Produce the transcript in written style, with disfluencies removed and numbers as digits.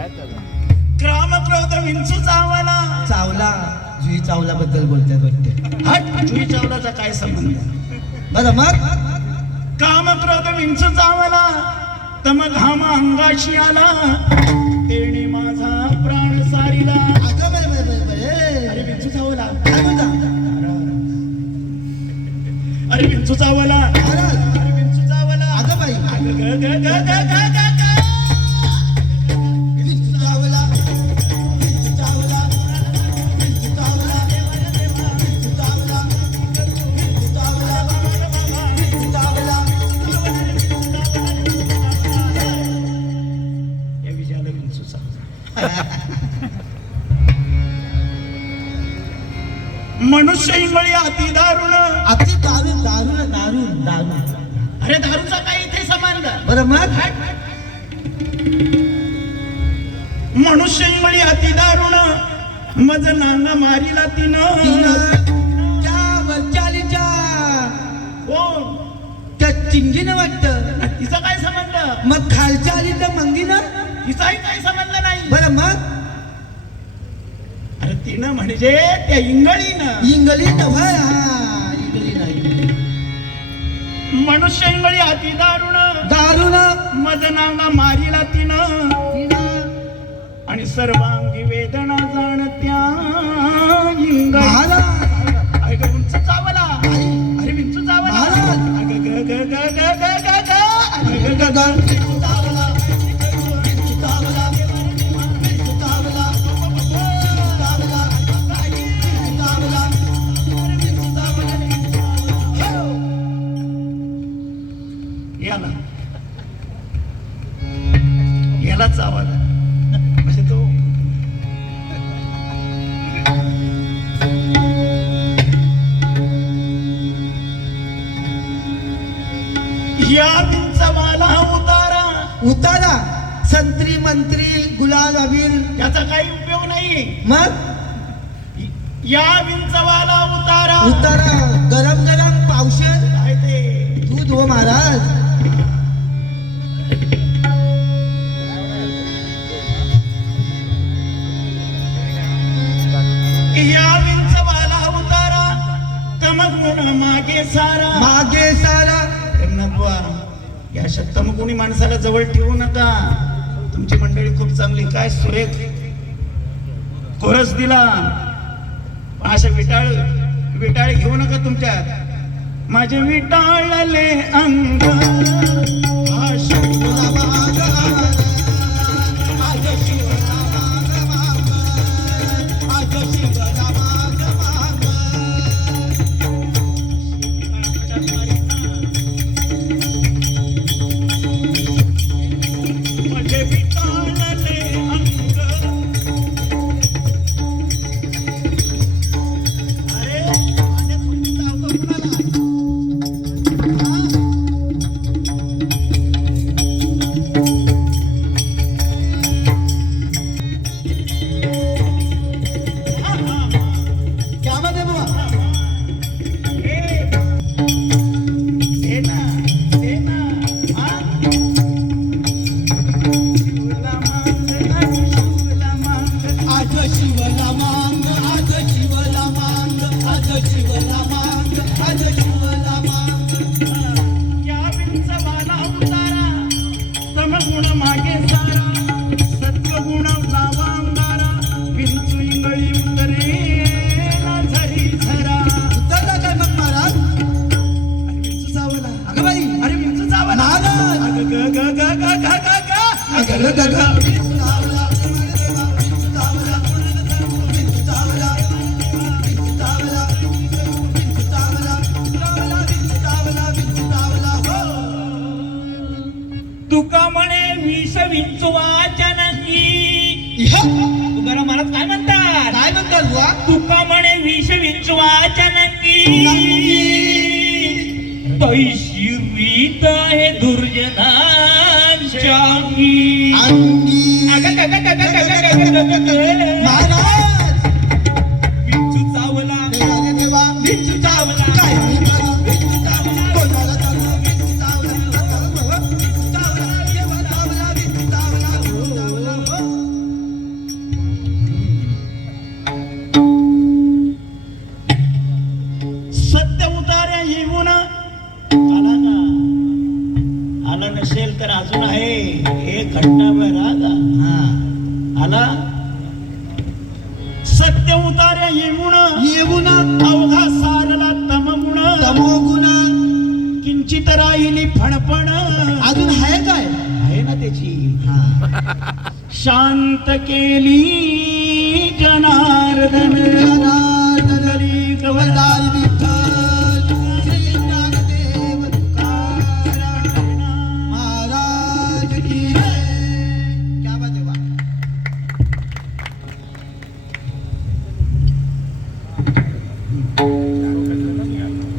Cram क्रोध विंचू चावला. चावला जुई चावला बद्दल बोलतात वाटते. हट, जुई चावलाचा काय संबंध? बरं मग काम क्रोध विंचू चावला तर मग घाम अंगाशी आला तेणे माझा प्राण सारीला. अगं बाई बाई बाई बाई, अरे विंचू चावला, काय म्हणता? अरे विंचू चावला, महाराज, अरे विंचू चावला. अगं बाई, अगं ग ग ग ग ग ग ग. विंचू चावला, विंचू चावला, विंचू चावला, विंचू चावला, विंचू चावला, विंचू चावला. या विजयाला विंचू चावला. मनुष्य इंगळी अति दारुण. अति दारू दारू दारू दारू. अरे दारूचा काय इथे संबंध? बरं मग मनुष्य इंगळी अति दारुण मज नांग मारिला तिनं. त्या वरचालीच्या कोण? त्या चिंगीनं वाटतं. तिचा काय संबंध? मग खालच्या आली तर मंगीनं. तिचाही काही संबंध नाही. बरं मग अरे तिनं म्हणजे त्या इंगळीनं. इंगली नव्हे, हा इंगली नाही. मनुष्य इंगळी अति दारुण दारून मज नांगा मारिला तिनं आणि सर्वांगी वेदना जाणत्या इंगळी. अरे विंचू चावला, अरे विंचू चावला. महाराज. अगं ग ग ग ग ग ग ग. अरे ग ग ग. याला यालाच आवाज आहे. म्हणजे तो या विंचवाला उतारा. उतारा संत्री मंत्री गुलाल अबीर याचा काही उपयोग नाही. मग या विंचवाला उतारा. उतारा गरम गरम पावशेर काय ते दूध हो महाराज. या विंचवाला उतारा तमगुण मागे सारा. मागे सारा. नपवा या शतमगुणी माणसाला जवळ ठेवू नका. तुमची मंडळी खूप चांगली, काय सुरेख कोरस दिला. अशा विटाळ घेऊ नका तुमच्यात. माझे विटाळले अंग हा माझे विटाळले अंग. अरे माझ्या थोडीचा अवघड कुणाला? त्यामध्ये बाबा आज शिवला मांग, आज शिवला मांग, आज शिवला मांग, आज शिवला मांग. या विंचवाला उतारा तमगुण मागे सारा सत्वगुण लावा अंगारा विंचू इंगळी उतरे झरी झरा. उतरला काय मग महाराज? अरे विंचू चावला, अगं बाई, अरे विंचू चावला. महाराज. अगं ग ग ग ग ग ग ग. अगं ग ग ग. विंचू चावला, विंचू चावला, विंचू चावला, विंचू चावला, विंचू चावला, विंचू चावला, विंचू चावला. हो. तुका म्हणे विष विंचवाच्या नाही. इह, तुकाराम महाराज काय म्हणतात? काय म्हणतात बुवा? तुका म्हणे विष विंचवाच्या नाही. तैशी रीत आहे दुर्जनांच्या अंगी. अंगी. महाराज. विंचू चावला, देवाने देवा, विंचू चावला. काय मी करू? विंचू चावला, कोणाला चावला? विंचू चावला, विंचू चावला, देवा चावला, विंचू चावला, विंचू चावला. हो. नवरागा हा आला सत्य उतार्या येऊन येऊन अवघा सारला तमगुण तमोगुण किंचित राहिली फणफण अजून आहे काय आहे ना त्याची हा शांत केली जनार्दन